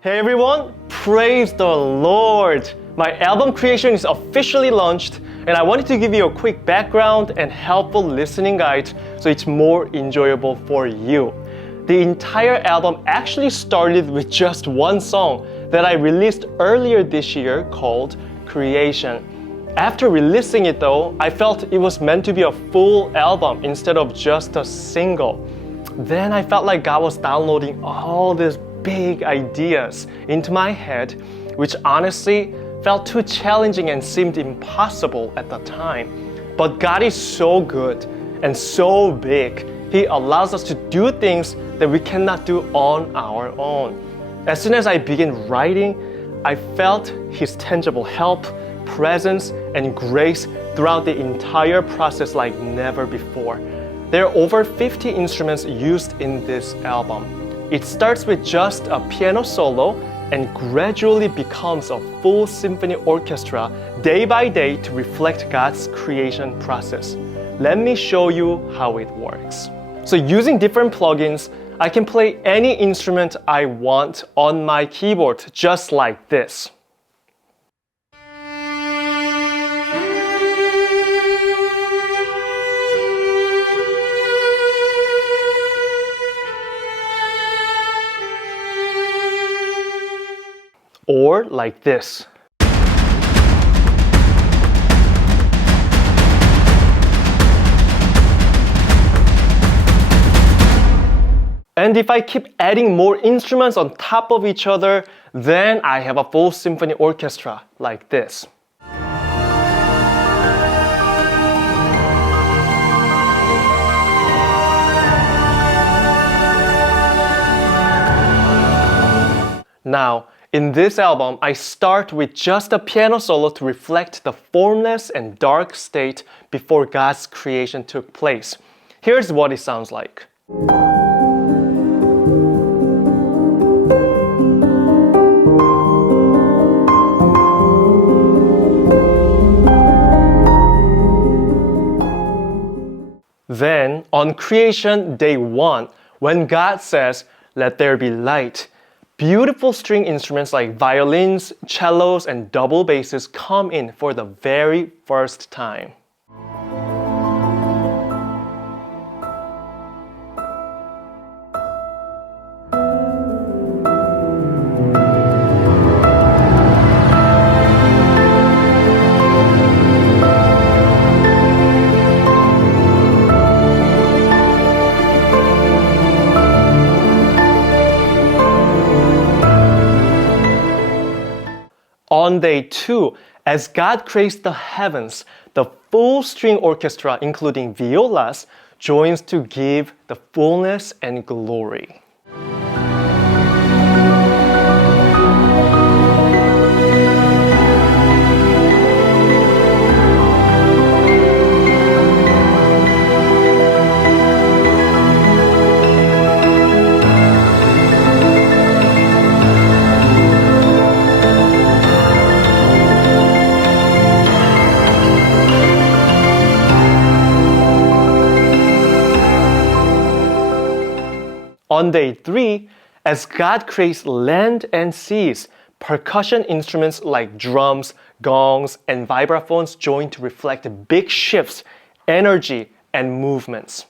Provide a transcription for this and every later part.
Hey everyone, praise the Lord! My album creation is officially launched and I wanted to give you a quick background and helpful listening guide so it's more enjoyable for you. The entire album actually started with just one song that I released earlier this year called Creation. After releasing it though, I felt it was meant to be a full album instead of just a single. Then I felt like God was downloading all these big ideas into my head, which honestly felt too challenging and seemed impossible at the time. But God is so good and so big. He allows us to do things that we cannot do on our own. As soon as I began writing, I felt His tangible help, presence, and grace throughout the entire process like never before. There are over 50 instruments used in this album. It starts with just a piano solo and gradually becomes a full symphony orchestra day by day to reflect God's creation process. Let me show you how it works. So using different plugins, I can play any instrument I want on my keyboard, just like this. Or like this. And if I keep adding more instruments on top of each other, then I have a full symphony orchestra like this. Now, in this album, I start with just a piano solo to reflect the formless and dark state before God's creation took place. Here's what it sounds like. Then, on creation day 1, when God says, "Let there be light," beautiful string instruments like violins, cellos, and double basses come in for the very first time. On day 2, as God creates the heavens, the full string orchestra, including violas, joins to give the fullness and glory. On day 3, as God creates land and seas, percussion instruments like drums, gongs, and vibraphones join to reflect big shifts, energy, and movements.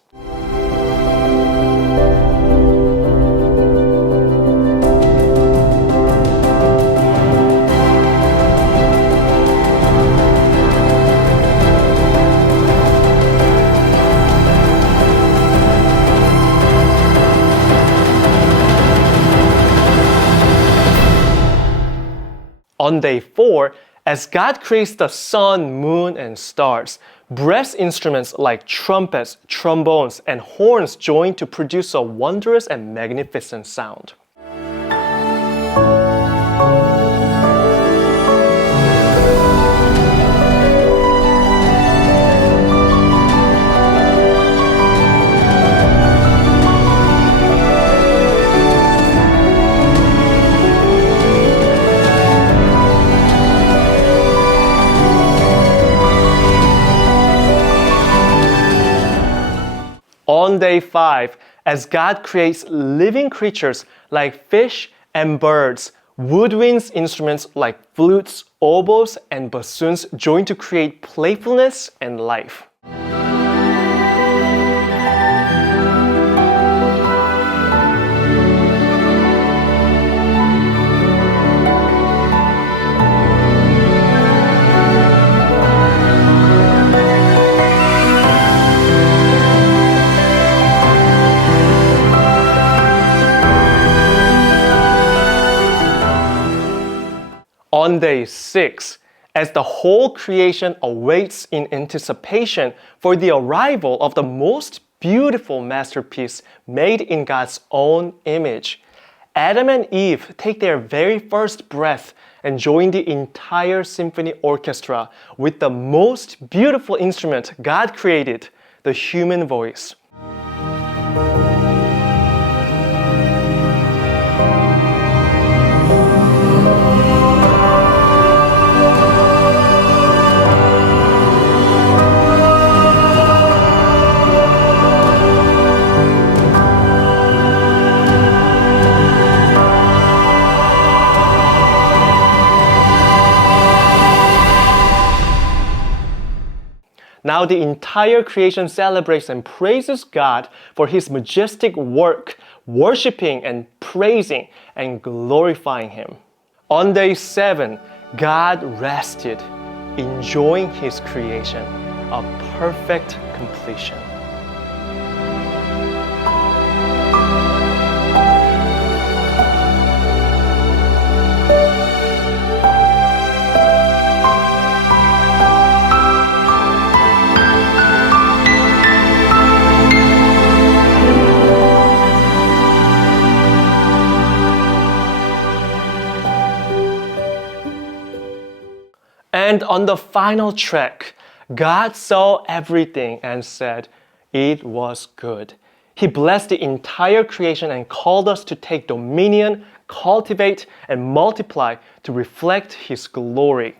On day 4, as God creates the sun, moon, and stars, brass instruments like trumpets, trombones, and horns join to produce a wondrous and magnificent sound. On day 5, as God creates living creatures like fish and birds, Woodwinds instruments like flutes, oboes, and bassoons join to create playfulness and life. On day 6, as the whole creation awaits in anticipation for the arrival of the most beautiful masterpiece made in God's own image, Adam and Eve take their very first breath and join the entire symphony orchestra with the most beautiful instrument God created, the human voice. Now the entire creation celebrates and praises God for His majestic work, worshiping and praising and glorifying Him. On day 7, God rested, enjoying His creation, a perfect completion. And on the final track, God saw everything and said, "It was good." He blessed the entire creation and called us to take dominion, cultivate, and multiply to reflect His glory.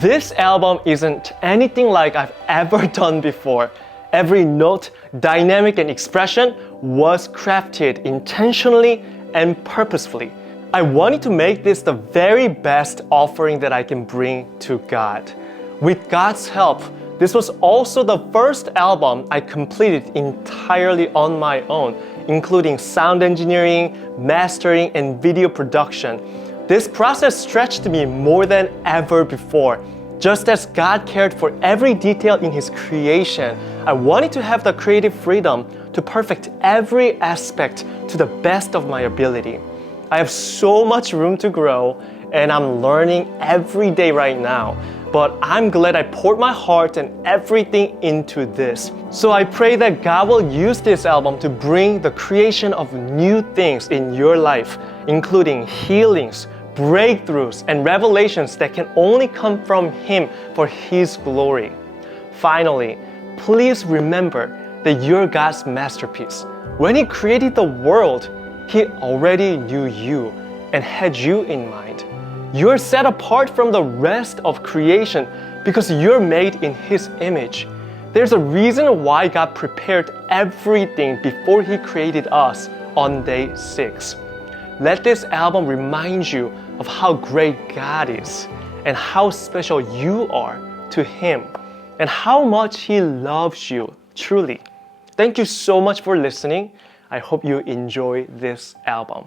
This album isn't anything like I've ever done before. Every note, dynamic, and expression was crafted intentionally and purposefully. I wanted to make this the very best offering that I can bring to God. With God's help, this was also the first album I completed entirely on my own, including sound engineering, mastering, and video production. This process stretched me more than ever before. Just as God cared for every detail in His creation, I wanted to have the creative freedom to perfect every aspect to the best of my ability. I have so much room to grow, and I'm learning every day right now. But I'm glad I poured my heart and everything into this. So I pray that God will use this album to bring the creation of new things in your life, including healings, breakthroughs, and revelations that can only come from Him for His glory. Finally, please remember that you're God's masterpiece. When He created the world, He already knew you and had you in mind. You're set apart from the rest of creation because you're made in His image. There's a reason why God prepared everything before He created us on day 6. Let this album remind you of how great God is and how special you are to Him and how much He loves you truly. Thank you so much for listening. I hope you enjoy this album.